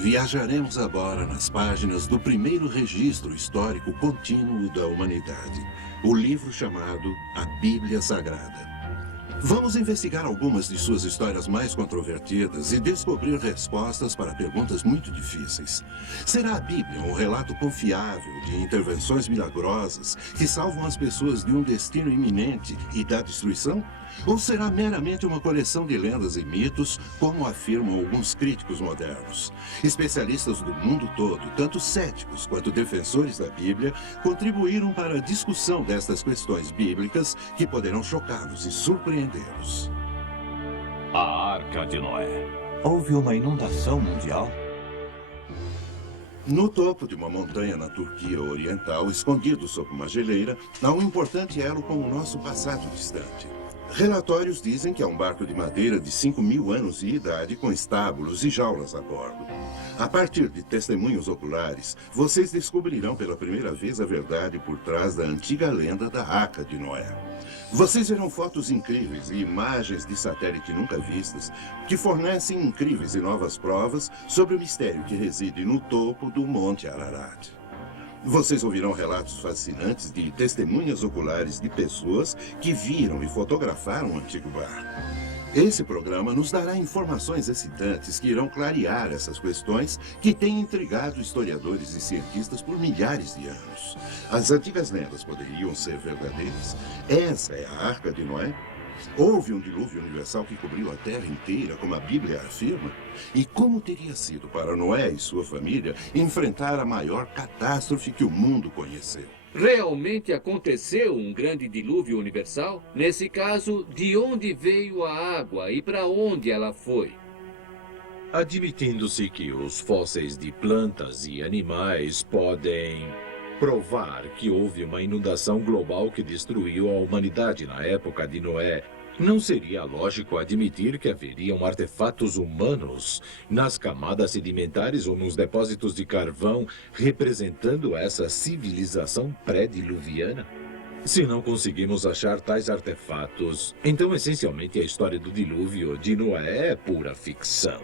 Viajaremos agora nas páginas do primeiro registro histórico contínuo da humanidade, o livro chamado A Bíblia Sagrada. Vamos investigar algumas de suas histórias mais controvertidas e descobrir respostas para perguntas muito difíceis. Será a Bíblia um relato confiável de intervenções milagrosas que salvam as pessoas de um destino iminente e da destruição? Ou será meramente uma coleção de lendas e mitos, como afirmam alguns críticos modernos? Especialistas do mundo todo, tanto céticos quanto defensores da Bíblia, contribuíram para a discussão destas questões bíblicas que poderão chocá-los e surpreendê-los. A Arca de Noé. Houve uma inundação mundial? No topo de uma montanha na Turquia Oriental, escondido sob uma geleira, há um importante elo com o nosso passado distante. Relatórios dizem que é um barco de madeira de 5.000 anos de idade com estábulos e jaulas a bordo. A partir de testemunhos oculares, vocês descobrirão pela primeira vez a verdade por trás da antiga lenda da Arca de Noé. Vocês verão fotos incríveis e imagens de satélite nunca vistas que fornecem incríveis e novas provas sobre o mistério que reside no topo do Monte Ararat. Vocês ouvirão relatos fascinantes de testemunhas oculares de pessoas que viram e fotografaram o antigo barco. Esse programa nos dará informações excitantes que irão clarear essas questões que têm intrigado historiadores e cientistas por milhares de anos. As antigas lendas poderiam ser verdadeiras? Essa é a Arca de Noé? Houve um dilúvio universal que cobriu a Terra inteira, como a Bíblia afirma? E como teria sido para Noé e sua família enfrentar a maior catástrofe que o mundo conheceu? Realmente aconteceu um grande dilúvio universal? Nesse caso, de onde veio a água e para onde ela foi? Admitindo-se que os fósseis de plantas e animais podem provar que houve uma inundação global que destruiu a humanidade na época de Noé, não seria lógico admitir que haveriam artefatos humanos nas camadas sedimentares ou nos depósitos de carvão representando essa civilização pré-diluviana? Se não conseguimos achar tais artefatos, então essencialmente a história do dilúvio de Noé é pura ficção.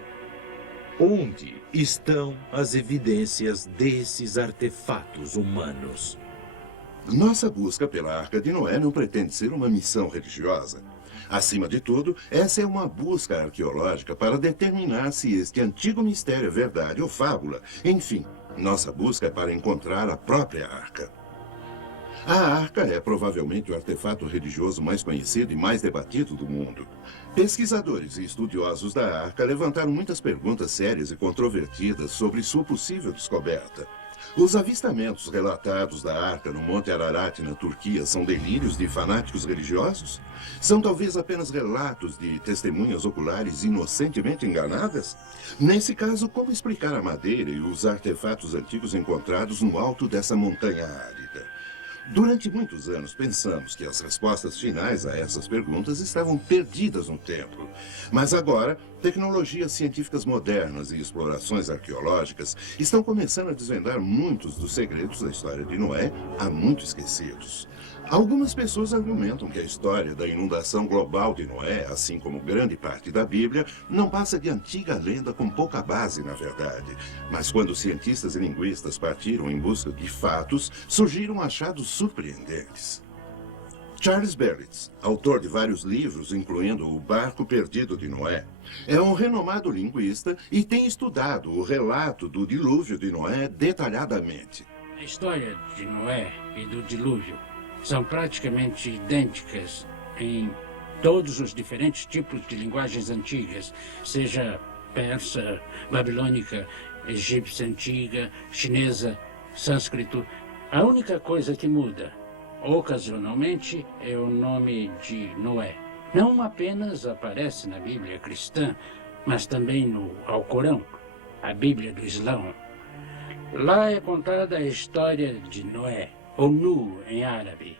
Onde estão as evidências desses artefatos humanos? Nossa busca pela Arca de Noé não pretende ser uma missão religiosa. Acima de tudo, essa é uma busca arqueológica para determinar se este antigo mistério é verdade ou fábula. Enfim, nossa busca é para encontrar a própria Arca. A Arca é provavelmente o artefato religioso mais conhecido e mais debatido do mundo. Pesquisadores e estudiosos da Arca levantaram muitas perguntas sérias e controvertidas sobre sua possível descoberta. Os avistamentos relatados da Arca no Monte Ararat, na Turquia, são delírios de fanáticos religiosos? São talvez apenas relatos de testemunhas oculares inocentemente enganadas? Nesse caso, como explicar a madeira e os artefatos antigos encontrados no alto dessa montanha árida? Durante muitos anos, pensamos que as respostas finais a essas perguntas estavam perdidas no tempo. Mas agora, tecnologias científicas modernas e explorações arqueológicas estão começando a desvendar muitos dos segredos da história de Noé, há muito esquecidos. Algumas pessoas argumentam que a história da inundação global de Noé, assim como grande parte da Bíblia, não passa de antiga lenda com pouca base, na verdade. Mas quando cientistas e linguistas partiram em busca de fatos, surgiram achados surpreendentes. Charles Berlitz, autor de vários livros, incluindo O Barco Perdido de Noé, é um renomado linguista e tem estudado o relato do dilúvio de Noé detalhadamente. A história de Noé e do dilúvio são praticamente idênticas em todos os diferentes tipos de linguagens antigas, seja persa, babilônica, egípcia antiga, chinesa, sânscrito. A única coisa que muda, ocasionalmente, é o nome de Noé. Não apenas aparece na Bíblia cristã, mas também no Alcorão, a Bíblia do Islão. Lá é contada a história de Noé, ou Nu em árabe,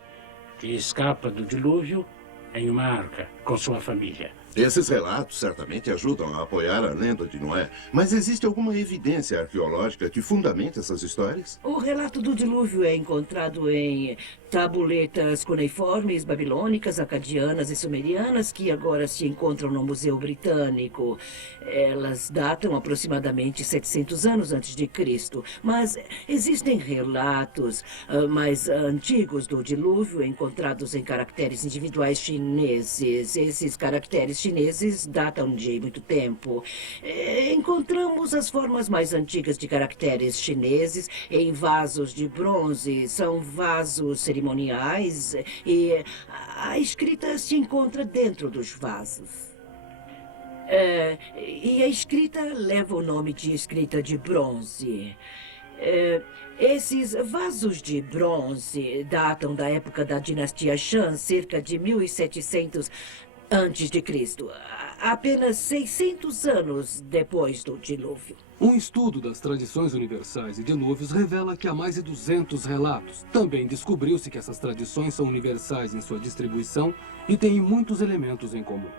que escapa do dilúvio em uma arca, com sua família. Esses relatos certamente ajudam a apoiar a lenda de Noé, mas existe alguma evidência arqueológica que fundamente essas histórias? O relato do dilúvio é encontrado em tabuletas cuneiformes babilônicas, acadianas e sumerianas que agora se encontram no Museu Britânico. Elas datam aproximadamente 700 anos antes de Cristo, mas existem relatos mais antigos do dilúvio encontrados em caracteres individuais chineses. Esses caracteres chineses datam de muito tempo. Encontramos as formas mais antigas de caracteres chineses em vasos de bronze. São vasos cerimoniais e a escrita se encontra dentro dos vasos. E a escrita leva o nome de escrita de bronze. Esses vasos de bronze datam da época da dinastia Shang, cerca de 1700 antes de Cristo, apenas 600 anos depois do dilúvio. Um estudo das tradições universais e dilúvios revela que há mais de 200 relatos. Também descobriu-se que essas tradições são universais em sua distribuição e têm muitos elementos em comum.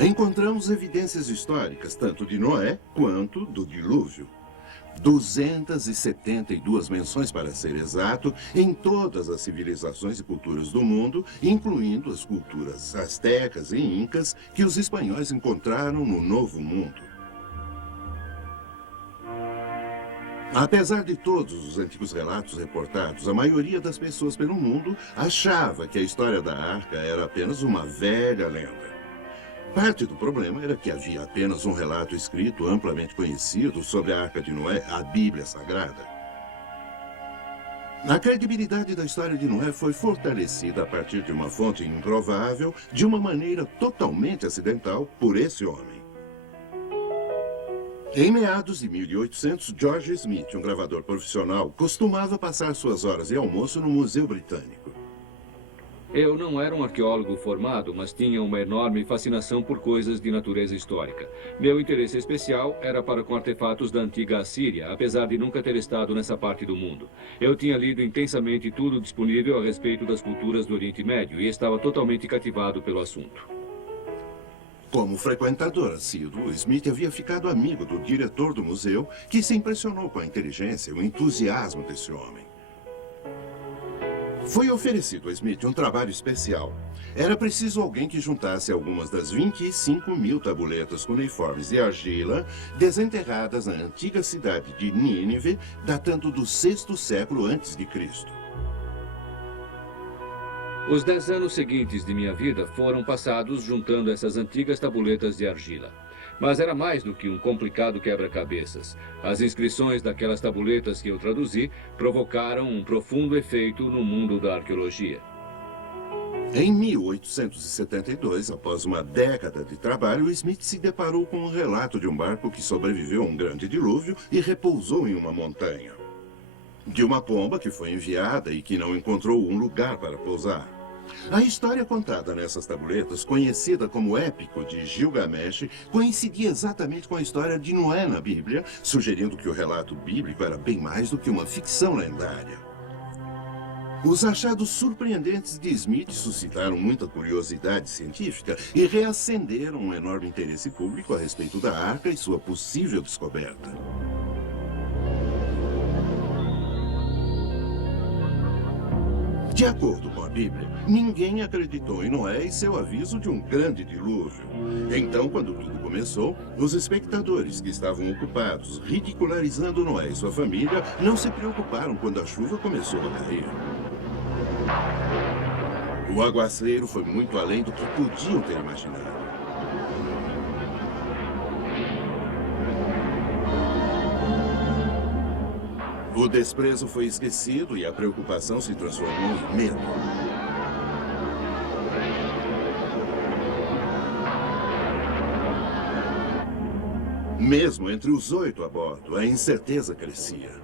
Encontramos evidências históricas tanto de Noé quanto do dilúvio. 272 menções, para ser exato, em todas as civilizações e culturas do mundo, incluindo as culturas astecas e incas que os espanhóis encontraram no Novo Mundo. Apesar de todos os antigos relatos reportados, a maioria das pessoas pelo mundo achava que a história da Arca era apenas uma velha lenda. Parte do problema era que havia apenas um relato escrito amplamente conhecido sobre a Arca de Noé, a Bíblia Sagrada. A credibilidade da história de Noé foi fortalecida a partir de uma fonte improvável, de uma maneira totalmente acidental, por esse homem. Em meados de 1800, George Smith, um gravador profissional, costumava passar suas horas de almoço no Museu Britânico. Eu não era um arqueólogo formado, mas tinha uma enorme fascinação por coisas de natureza histórica. Meu interesse especial era para com artefatos da antiga Assíria, apesar de nunca ter estado nessa parte do mundo. Eu tinha lido intensamente tudo disponível a respeito das culturas do Oriente Médio e estava totalmente cativado pelo assunto. Como frequentador assíduo, Smith havia ficado amigo do diretor do museu, que se impressionou com a inteligência e o entusiasmo desse homem. Foi oferecido a Smith um trabalho especial. Era preciso alguém que juntasse algumas das 25.000 tabuletas cuneiformes de argila desenterradas na antiga cidade de Nínive, datando do 6º século antes de Cristo. Os 10 anos seguintes de minha vida foram passados juntando essas antigas tabuletas de argila. Mas era mais do que um complicado quebra-cabeças. As inscrições daquelas tabuletas que eu traduzi provocaram um profundo efeito no mundo da arqueologia. Em 1872, após uma década de trabalho, Smith se deparou com um relato de um barco que sobreviveu a um grande dilúvio e repousou em uma montanha. De uma pomba que foi enviada e que não encontrou um lugar para pousar. A história contada nessas tabuletas, conhecida como Épico de Gilgamesh, coincidia exatamente com a história de Noé na Bíblia, sugerindo que o relato bíblico era bem mais do que uma ficção lendária. Os achados surpreendentes de Smith suscitaram muita curiosidade científica e reacenderam um enorme interesse público a respeito da Arca e sua possível descoberta. De acordo com a Bíblia, ninguém acreditou em Noé e seu aviso de um grande dilúvio. Então, quando tudo começou, os espectadores que estavam ocupados ridicularizando Noé e sua família não se preocuparam quando a chuva começou a cair. O aguaceiro foi muito além do que podiam ter imaginado. O desprezo foi esquecido e a preocupação se transformou em medo. Mesmo entre os 8 a bordo, a incerteza crescia.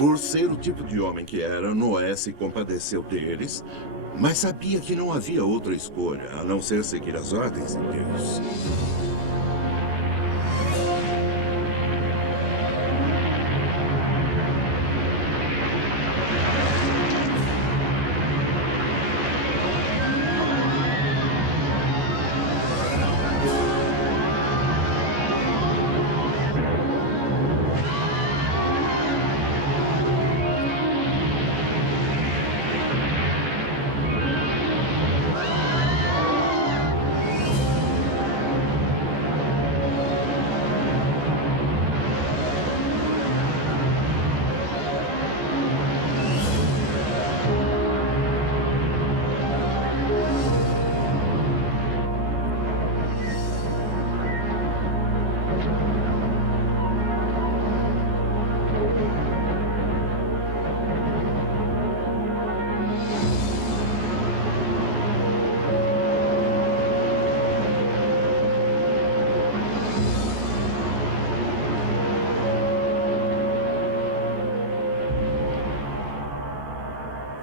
Por ser o tipo de homem que era, Noé se compadeceu deles, mas sabia que não havia outra escolha, a não ser seguir as ordens de Deus.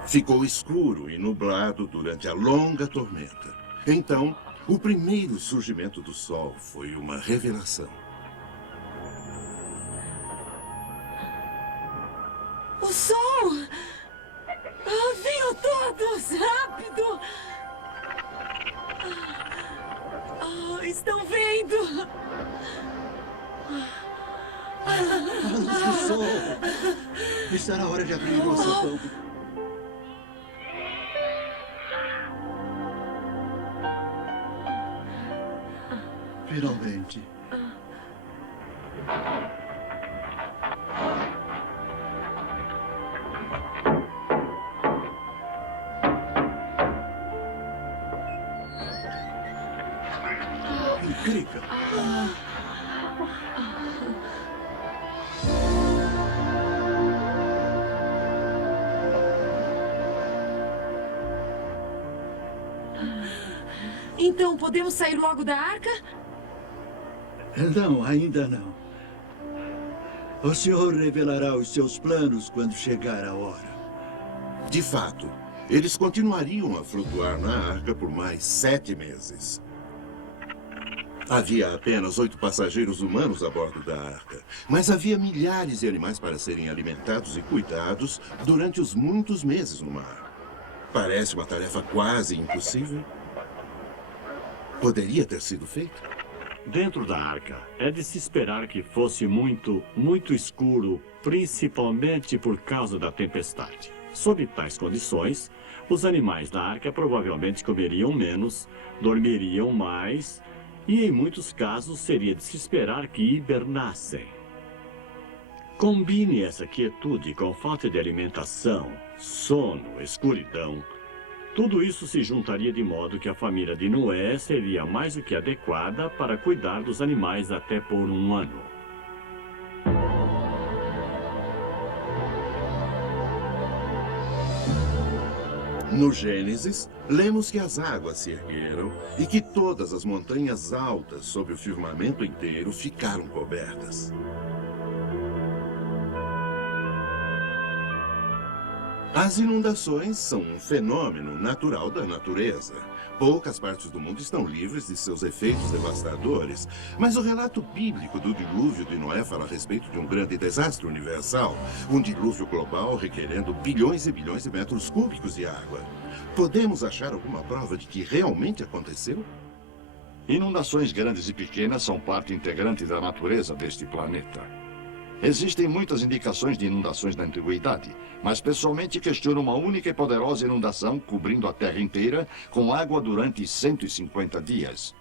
Ficou escuro e nublado durante a longa tormenta. Então, o primeiro surgimento do sol foi uma revelação. O sol! Venham todos! Rápido! Estão vendo? A luz do sol! Está na hora de abrir o sapão. Finalmente. Incrível. Então, podemos sair logo da arca? Não, ainda não. O Senhor revelará os seus planos quando chegar a hora. De fato, eles continuariam a flutuar na arca por mais 7 meses. Havia apenas 8 passageiros humanos a bordo da arca, mas havia milhares de animais para serem alimentados e cuidados durante os muitos meses no mar. Parece uma tarefa quase impossível. Poderia ter sido feita. Dentro da arca, é de se esperar que fosse muito escuro, principalmente por causa da tempestade. Sob tais condições, os animais da arca provavelmente comeriam menos, dormiriam mais e, em muitos casos, seria de se esperar que hibernassem. Combine essa quietude com falta de alimentação, sono, escuridão. Tudo isso se juntaria de modo que a família de Noé seria mais do que adequada para cuidar dos animais até por um ano. No Gênesis, lemos que as águas se ergueram e que todas as montanhas altas sob o firmamento inteiro ficaram cobertas. As inundações são um fenômeno natural da natureza. Poucas partes do mundo estão livres de seus efeitos devastadores, mas o relato bíblico do dilúvio de Noé fala a respeito de um grande desastre universal, um dilúvio global requerendo bilhões e bilhões de metros cúbicos de água. Podemos achar alguma prova de que realmente aconteceu? Inundações grandes e pequenas são parte integrante da natureza deste planeta. Existem muitas indicações de inundações na antiguidade, mas pessoalmente questiono uma única e poderosa inundação cobrindo a Terra inteira com água durante 150 dias.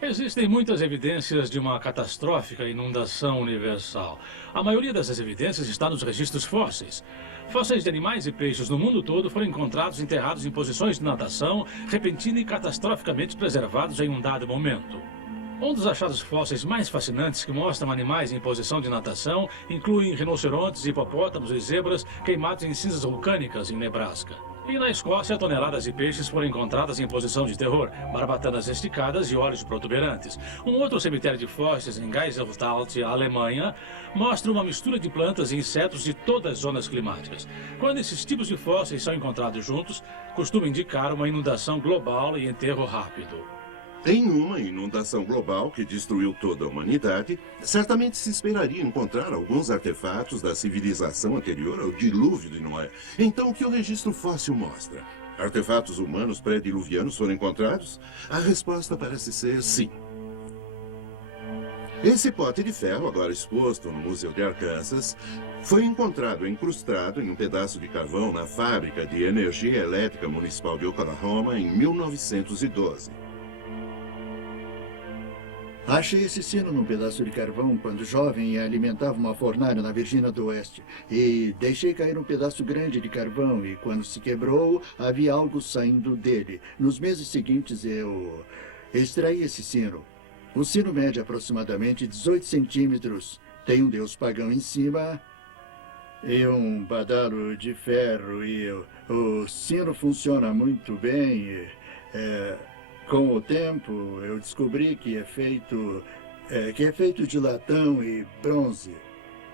Existem muitas evidências de uma catastrófica inundação universal. A maioria dessas evidências está nos registros fósseis. Fósseis de animais e peixes no mundo todo foram encontrados enterrados em posições de natação, repentina e catastroficamente preservados em um dado momento. Um dos achados fósseis mais fascinantes que mostram animais em posição de natação incluem rinocerontes, hipopótamos e zebras queimados em cinzas vulcânicas em Nebraska. E na Escócia, toneladas de peixes foram encontradas em posição de terror, barbatanas esticadas e olhos protuberantes. Um outro cemitério de fósseis em Geiselstadt, Alemanha, mostra uma mistura de plantas e insetos de todas as zonas climáticas. Quando esses tipos de fósseis são encontrados juntos, costuma indicar uma inundação global e enterro rápido. Em uma inundação global que destruiu toda a humanidade, certamente se esperaria encontrar alguns artefatos da civilização anterior ao dilúvio de Noé. Então, o que o registro fóssil mostra? Artefatos humanos pré-diluvianos foram encontrados? A resposta parece ser sim. Esse pote de ferro, agora exposto no Museu de Arkansas, foi encontrado incrustado em um pedaço de carvão na fábrica de energia elétrica municipal de Oklahoma em 1912. Achei esse sino num pedaço de carvão quando jovem e alimentava uma fornalha na Virgínia do Oeste. E deixei cair um pedaço grande de carvão e quando se quebrou, havia algo saindo dele. Nos meses seguintes eu extraí esse sino. O sino mede aproximadamente 18 centímetros. Tem um deus pagão em cima e um badalo de ferro. E o sino funciona muito bem. Com o tempo, eu descobri que é feito de latão e bronze,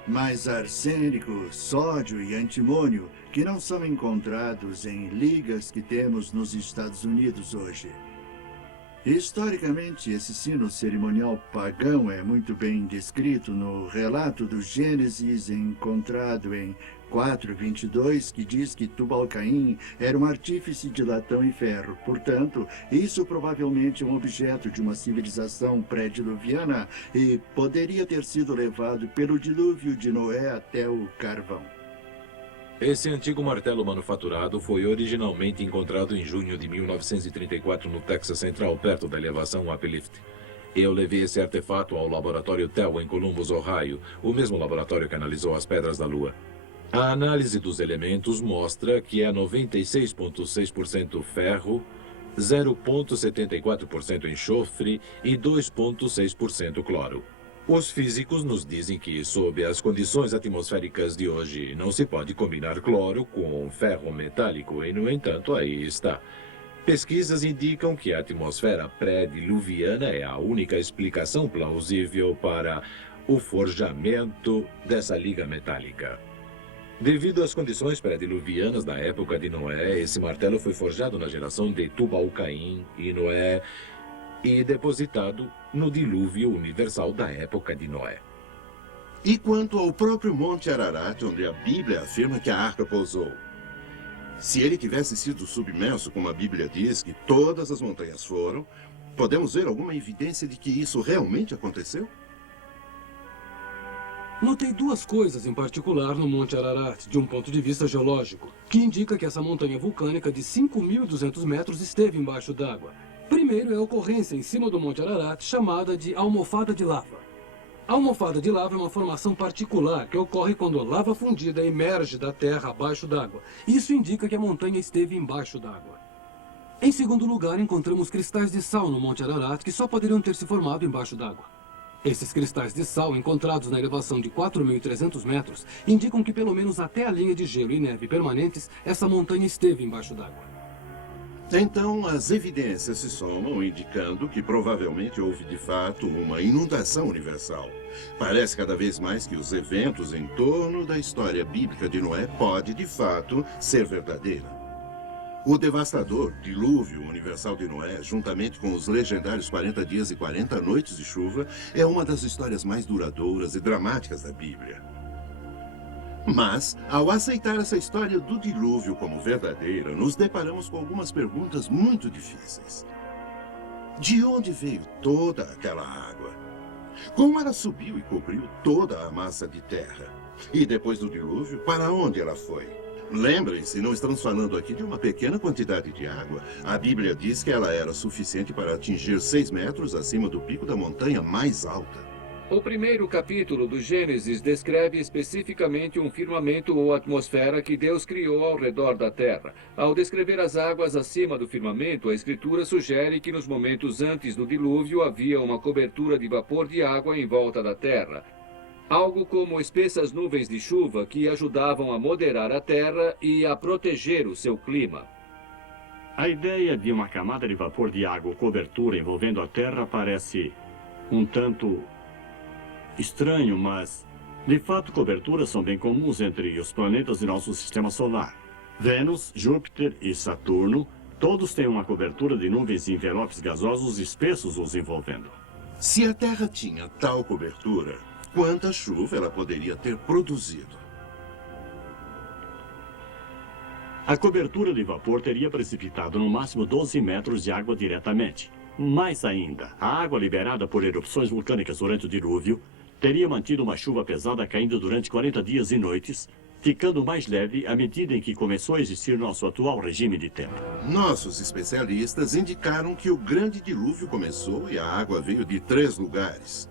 mas arsênico, sódio e antimônio, que não são encontrados em ligas que temos nos Estados Unidos hoje. Historicamente, esse sino cerimonial pagão é muito bem descrito no relato do Gênesis encontrado em 4:22, que diz que Tubal-Caim era um artífice de latão e ferro. Portanto, isso provavelmente é um objeto de uma civilização pré-diluviana e poderia ter sido levado pelo dilúvio de Noé até o carvão. Esse antigo martelo manufaturado foi originalmente encontrado em junho de 1934 no Texas Central, perto da elevação Uplift. Eu levei esse artefato ao laboratório TEL em Columbus, Ohio, o mesmo laboratório que analisou as pedras da Lua. A análise dos elementos mostra que é 96,6% ferro, 0,74% enxofre e 2,6% cloro. Os físicos nos dizem que, sob as condições atmosféricas de hoje, não se pode combinar cloro com ferro metálico e, no entanto, aí está. Pesquisas indicam que a atmosfera pré-diluviana é a única explicação plausível para o forjamento dessa liga metálica. Devido às condições pré-diluvianas da época de Noé, esse martelo foi forjado na geração de Tubal-Caim e Noé e depositado no dilúvio universal da época de Noé. E quanto ao próprio Monte Ararat, onde a Bíblia afirma que a arca pousou? Se ele tivesse sido submerso, como a Bíblia diz que todas as montanhas foram, podemos ver alguma evidência de que isso realmente aconteceu? Notei duas coisas em particular no Monte Ararat, de um ponto de vista geológico, que indica que essa montanha vulcânica de 5.200 metros esteve embaixo d'água. Primeiro é a ocorrência em cima do Monte Ararat chamada de almofada de lava. A almofada de lava é uma formação particular que ocorre quando a lava fundida emerge da terra abaixo d'água. Isso indica que a montanha esteve embaixo d'água. Em segundo lugar, encontramos cristais de sal no Monte Ararat que só poderiam ter se formado embaixo d'água. Esses cristais de sal, encontrados na elevação de 4.300 metros, indicam que pelo menos até a linha de gelo e neve permanentes, essa montanha esteve embaixo d'água. Então, as evidências se somam, indicando que provavelmente houve de fato uma inundação universal. Parece cada vez mais que os eventos em torno da história bíblica de Noé pode de fato ser verdadeira. O devastador dilúvio universal de Noé, juntamente com os legendários 40 dias e 40 noites de chuva, é uma das histórias mais duradouras e dramáticas da Bíblia. Mas, ao aceitar essa história do dilúvio como verdadeira, nos deparamos com algumas perguntas muito difíceis. De onde veio toda aquela água? Como ela subiu e cobriu toda a massa de terra? E depois do dilúvio, para onde ela foi? Lembrem-se, não estamos falando aqui de uma pequena quantidade de água. A Bíblia diz que ela era suficiente para atingir 6 metros acima do pico da montanha mais alta. O primeiro capítulo do Gênesis descreve especificamente um firmamento ou atmosfera que Deus criou ao redor da Terra. Ao descrever as águas acima do firmamento, a Escritura sugere que nos momentos antes do dilúvio havia uma cobertura de vapor de água em volta da Terra. Algo como espessas nuvens de chuva que ajudavam a moderar a Terra e a proteger o seu clima. A ideia de uma camada de vapor de água ou cobertura envolvendo a Terra parece um tanto estranho, mas de fato coberturas são bem comuns entre os planetas de nosso sistema solar. Vênus, Júpiter e Saturno, todos têm uma cobertura de nuvens e envelopes gasosos espessos os envolvendo. Se a Terra tinha tal cobertura, quanta chuva ela poderia ter produzido? A cobertura de vapor teria precipitado no máximo 12 metros de água diretamente. Mais ainda, a água liberada por erupções vulcânicas durante o dilúvio teria mantido uma chuva pesada caindo durante 40 dias e noites, ficando mais leve à medida em que começou a existir nosso atual regime de tempo. Nossos especialistas indicaram que o grande dilúvio começou e a água veio de 3 lugares.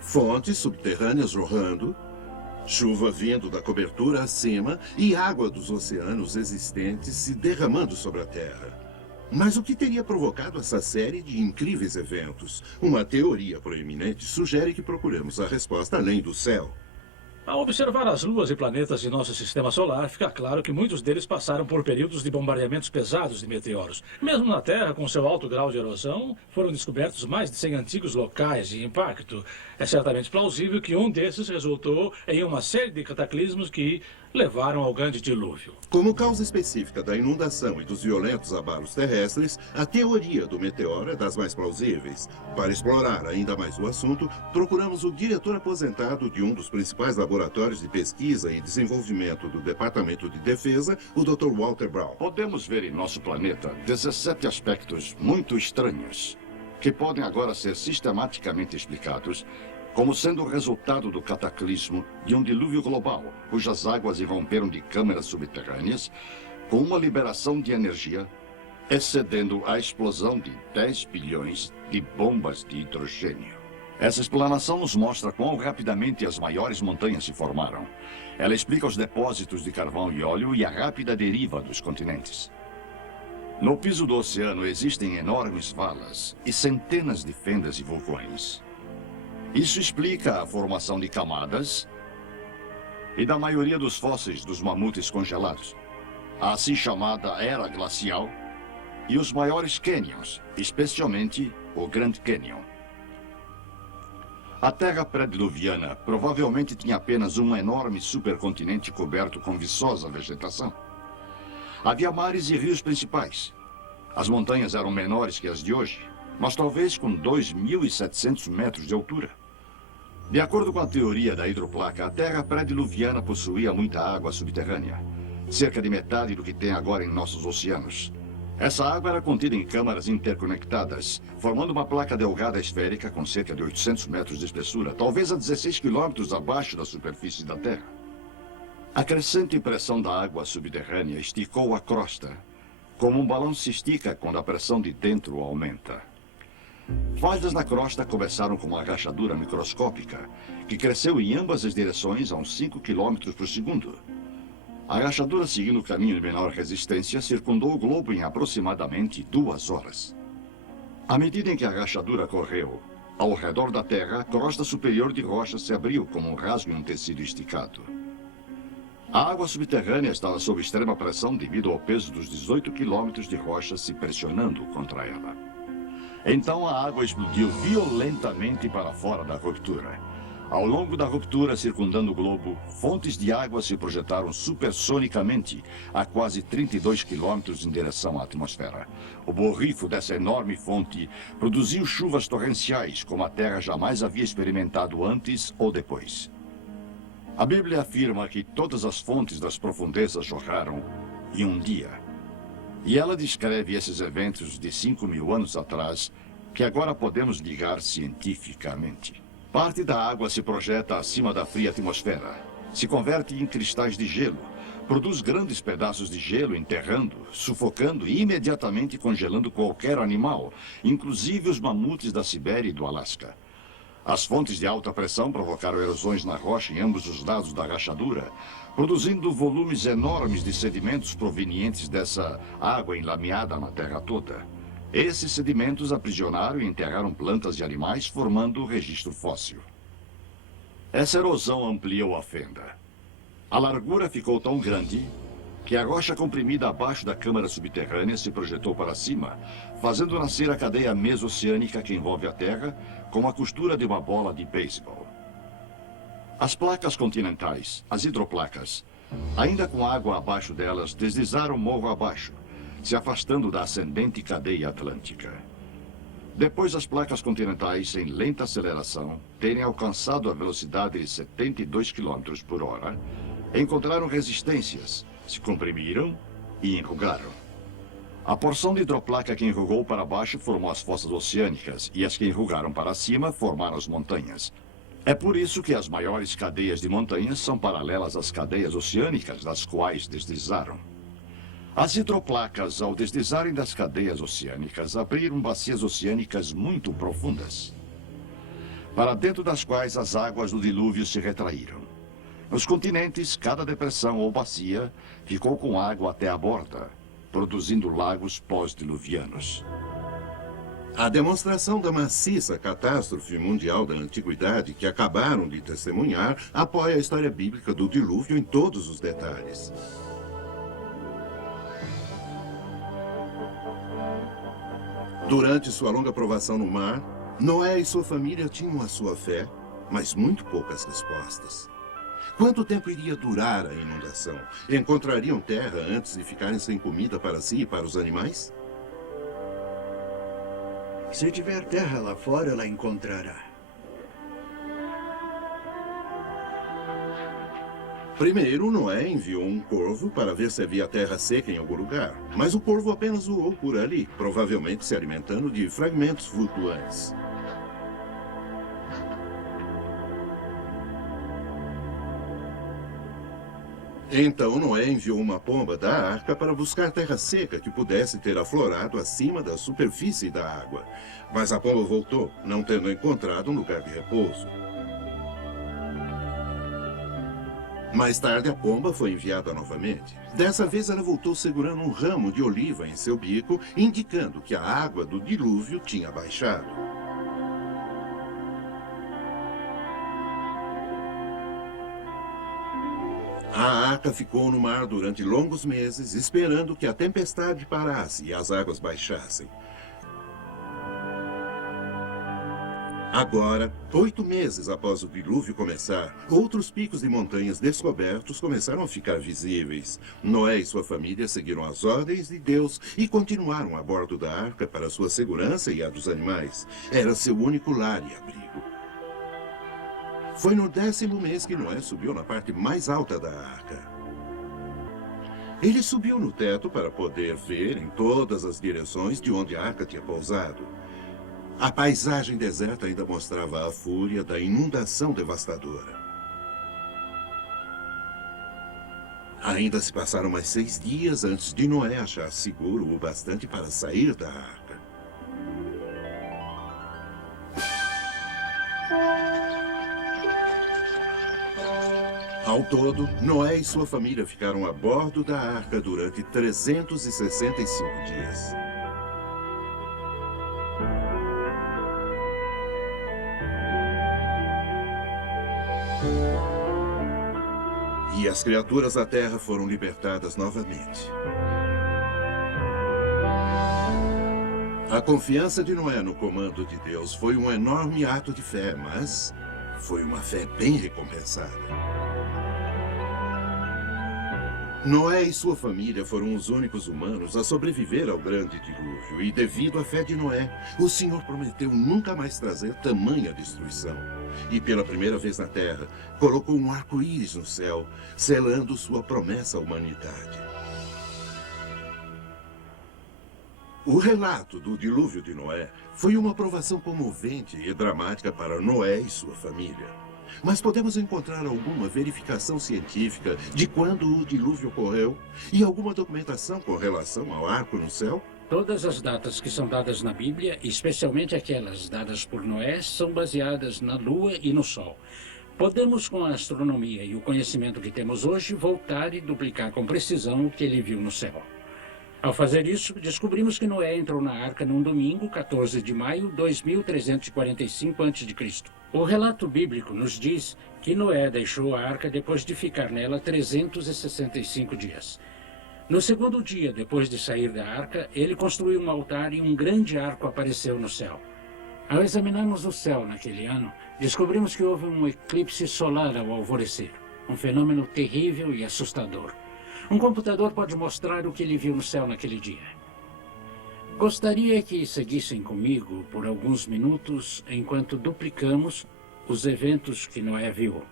Fontes subterrâneas jorrando, chuva vindo da cobertura acima e água dos oceanos existentes se derramando sobre a Terra. Mas o que teria provocado essa série de incríveis eventos? Uma teoria proeminente sugere que procuremos a resposta além do céu. Ao observar as luas e planetas de nosso sistema solar, fica claro que muitos deles passaram por períodos de bombardeamentos pesados de meteoros. Mesmo na Terra, com seu alto grau de erosão, foram descobertos mais de 100 antigos locais de impacto. É certamente plausível que um desses resultou em uma série de cataclismos que levaram ao grande dilúvio. Como causa específica da inundação e dos violentos abalos terrestres, a teoria do meteoro é das mais plausíveis. Para explorar ainda mais o assunto, procuramos o diretor aposentado de um dos principais laboratórios de pesquisa e desenvolvimento do Departamento de Defesa, o Dr. Walter Brown. Podemos ver em nosso planeta 17 aspectos muito estranhos, que podem agora ser sistematicamente explicados como sendo o resultado do cataclismo de um dilúvio global, cujas águas irromperam de câmeras subterrâneas, com uma liberação de energia excedendo a explosão de 10 bilhões de bombas de hidrogênio. Essa explanação nos mostra quão rapidamente as maiores montanhas se formaram. Ela explica os depósitos de carvão e óleo e a rápida deriva dos continentes. No piso do oceano existem enormes valas e centenas de fendas e vulcões. Isso explica a formação de camadas e da maioria dos fósseis dos mamutes congelados, a assim chamada Era Glacial e os maiores cânions, especialmente o Grand Canyon. A Terra pré-diluviana provavelmente tinha apenas um enorme supercontinente coberto com viçosa vegetação. Havia mares e rios principais. As montanhas eram menores que as de hoje, mas talvez com 2.700 metros de altura. De acordo com a teoria da hidroplaca, a Terra pré-diluviana possuía muita água subterrânea, cerca de metade do que tem agora em nossos oceanos. Essa água era contida em câmaras interconectadas, formando uma placa delgada esférica com cerca de 800 metros de espessura, talvez a 16 quilômetros abaixo da superfície da Terra. A crescente pressão da água subterrânea esticou a crosta, como um balão se estica quando a pressão de dentro aumenta. Falhas na crosta começaram com uma rachadura microscópica, que cresceu em ambas as direções a uns 5 km por segundo. A rachadura, seguindo o caminho de menor resistência, circundou o globo em aproximadamente 2 horas. À medida em que a rachadura correu, ao redor da Terra, a crosta superior de rocha se abriu como um rasgo em um tecido esticado. A água subterrânea estava sob extrema pressão devido ao peso dos 18 quilômetros de rocha se pressionando contra ela. Então a água explodiu violentamente para fora da ruptura. Ao longo da ruptura circundando o globo, fontes de água se projetaram supersonicamente a quase 32 quilômetros em direção à atmosfera. O borrifo dessa enorme fonte produziu chuvas torrenciais como a Terra jamais havia experimentado antes ou depois. A Bíblia afirma que todas as fontes das profundezas jorraram em um dia. E ela descreve esses eventos de 5.000 anos atrás, que agora podemos ligar cientificamente. Parte da água se projeta acima da fria atmosfera, se converte em cristais de gelo, produz grandes pedaços de gelo enterrando, sufocando e imediatamente congelando qualquer animal, inclusive os mamutes da Sibéria e do Alasca. As fontes de alta pressão provocaram erosões na rocha em ambos os lados da rachadura, produzindo volumes enormes de sedimentos provenientes dessa água enlameada na Terra toda. Esses sedimentos aprisionaram e enterraram plantas e animais, formando o registro fóssil. Essa erosão ampliou a fenda. A largura ficou tão grande que a rocha comprimida abaixo da câmara subterrânea se projetou para cima, fazendo nascer a cadeia mesoceânica que envolve a Terra como a costura de uma bola de beisebol. As placas continentais, as hidroplacas, ainda com água abaixo delas, deslizaram morro abaixo, se afastando da ascendente cadeia atlântica. Depois das placas continentais, em lenta aceleração, terem alcançado a velocidade de 72 km por hora, encontraram resistências, se comprimiram e enrugaram. A porção de hidroplaca que enrugou para baixo formou as fossas oceânicas e as que enrugaram para cima formaram as montanhas. É por isso que as maiores cadeias de montanhas são paralelas às cadeias oceânicas, das quais deslizaram. As hidroplacas, ao deslizarem das cadeias oceânicas, abriram bacias oceânicas muito profundas, para dentro das quais as águas do dilúvio se retraíram. Nos continentes, cada depressão ou bacia ficou com água até a borda, produzindo lagos pós-diluvianos. A demonstração da maciça catástrofe mundial da antiguidade que acabaram de testemunhar apoia a história bíblica do dilúvio em todos os detalhes. Durante sua longa provação no mar, Noé e sua família tinham a sua fé, mas muito poucas respostas. Quanto tempo iria durar a inundação? Encontrariam terra antes de ficarem sem comida para si e para os animais? Se tiver terra lá fora, ela encontrará. Primeiro, Noé enviou um corvo para ver se havia terra seca em algum lugar. Mas o corvo apenas voou por ali, provavelmente se alimentando de fragmentos flutuantes. Então Noé enviou uma pomba da arca para buscar terra seca que pudesse ter aflorado acima da superfície da água. Mas a pomba voltou, não tendo encontrado um lugar de repouso. Mais tarde, a pomba foi enviada novamente. Dessa vez, ela voltou segurando um ramo de oliva em seu bico, indicando que a água do dilúvio tinha baixado. A arca ficou no mar durante longos meses, esperando que a tempestade parasse e as águas baixassem. Agora, 8 meses após o dilúvio começar, outros picos de montanhas descobertos começaram a ficar visíveis. Noé e sua família seguiram as ordens de Deus e continuaram a bordo da arca para sua segurança e a dos animais. Era seu único lar e abrigo. Foi no 10º mês que Noé subiu na parte mais alta da arca. Ele subiu no teto para poder ver em todas as direções de onde a arca tinha pousado. A paisagem deserta ainda mostrava a fúria da inundação devastadora. Ainda se passaram mais 6 dias antes de Noé achar seguro o bastante para sair da arca. Ao todo, Noé e sua família ficaram a bordo da arca durante 365 dias. E as criaturas da terra foram libertadas novamente. A confiança de Noé no comando de Deus foi um enorme ato de fé, mas foi uma fé bem recompensada. Noé e sua família foram os únicos humanos a sobreviver ao grande dilúvio, e devido à fé de Noé, o Senhor prometeu nunca mais trazer tamanha destruição. E pela primeira vez na terra, colocou um arco-íris no céu, selando sua promessa à humanidade. O relato do dilúvio de Noé foi uma provação comovente e dramática para Noé e sua família. Mas podemos encontrar alguma verificação científica de quando o dilúvio ocorreu e alguma documentação com relação ao arco no céu? Todas as datas que são dadas na Bíblia, especialmente aquelas dadas por Noé, são baseadas na Lua e no Sol. Podemos, com a astronomia e o conhecimento que temos hoje, voltar e duplicar com precisão o que ele viu no céu. Ao fazer isso, descobrimos que Noé entrou na arca num domingo, 14 de maio, 2345 a.C. O relato bíblico nos diz que Noé deixou a arca depois de ficar nela 365 dias. No segundo dia, depois de sair da arca, ele construiu um altar e um grande arco apareceu no céu. Ao examinarmos o céu naquele ano, descobrimos que houve um eclipse solar ao alvorecer, um fenômeno terrível e assustador. Um computador pode mostrar o que ele viu no céu naquele dia. Gostaria que seguissem comigo por alguns minutos enquanto duplicamos os eventos que Noé viu.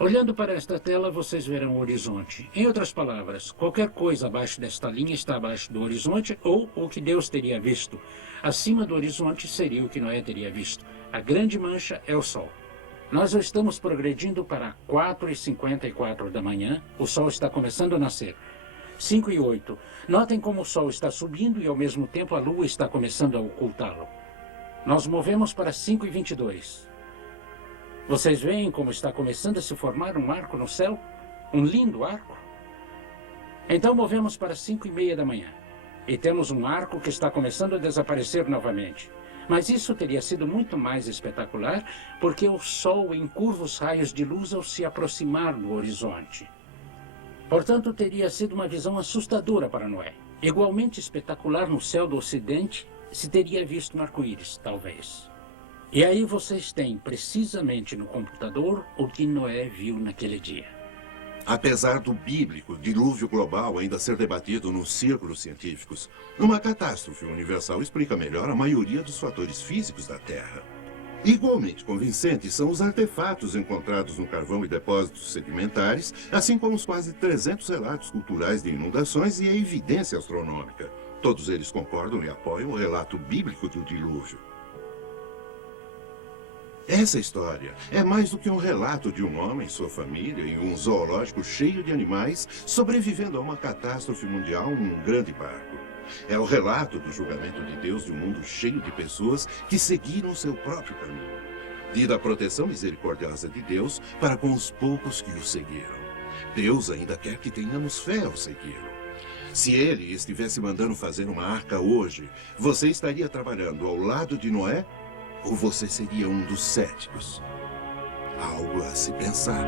Olhando para esta tela, vocês verão o horizonte. Em outras palavras, qualquer coisa abaixo desta linha está abaixo do horizonte ou o que Deus teria visto. Acima do horizonte seria o que Noé teria visto. A grande mancha é o Sol. Nós estamos progredindo para 4h54 da manhã. O Sol está começando a nascer. 5h08. Notem como o Sol está subindo e, ao mesmo tempo, a Lua está começando a ocultá-lo. Nós movemos para 5h22. Vocês veem como está começando a se formar um arco no céu? Um lindo arco? Então movemos para 5h30 da manhã. E temos um arco que está começando a desaparecer novamente. Mas isso teria sido muito mais espetacular porque o Sol encurva os raios de luz ao se aproximar do horizonte. Portanto, teria sido uma visão assustadora para Noé. Igualmente espetacular no céu do ocidente se teria visto um arco-íris, talvez. E aí vocês têm, precisamente no computador, o que Noé viu naquele dia. Apesar do bíblico dilúvio global ainda ser debatido nos círculos científicos, uma catástrofe universal explica melhor a maioria dos fatores físicos da Terra. Igualmente convincentes são os artefatos encontrados no carvão e depósitos sedimentares, assim como os quase 300 relatos culturais de inundações e a evidência astronômica. Todos eles concordam e apoiam o relato bíblico do dilúvio. Essa história é mais do que um relato de um homem, sua família e um zoológico cheio de animais sobrevivendo a uma catástrofe mundial num grande barco. É o relato do julgamento de Deus de um mundo cheio de pessoas que seguiram seu próprio caminho, e da proteção misericordiosa de Deus para com os poucos que o seguiram. Deus ainda quer que tenhamos fé ao segui-lo. Se ele estivesse mandando fazer uma arca hoje, você estaria trabalhando ao lado de Noé? Ou você seria um dos céticos? Algo a se pensar.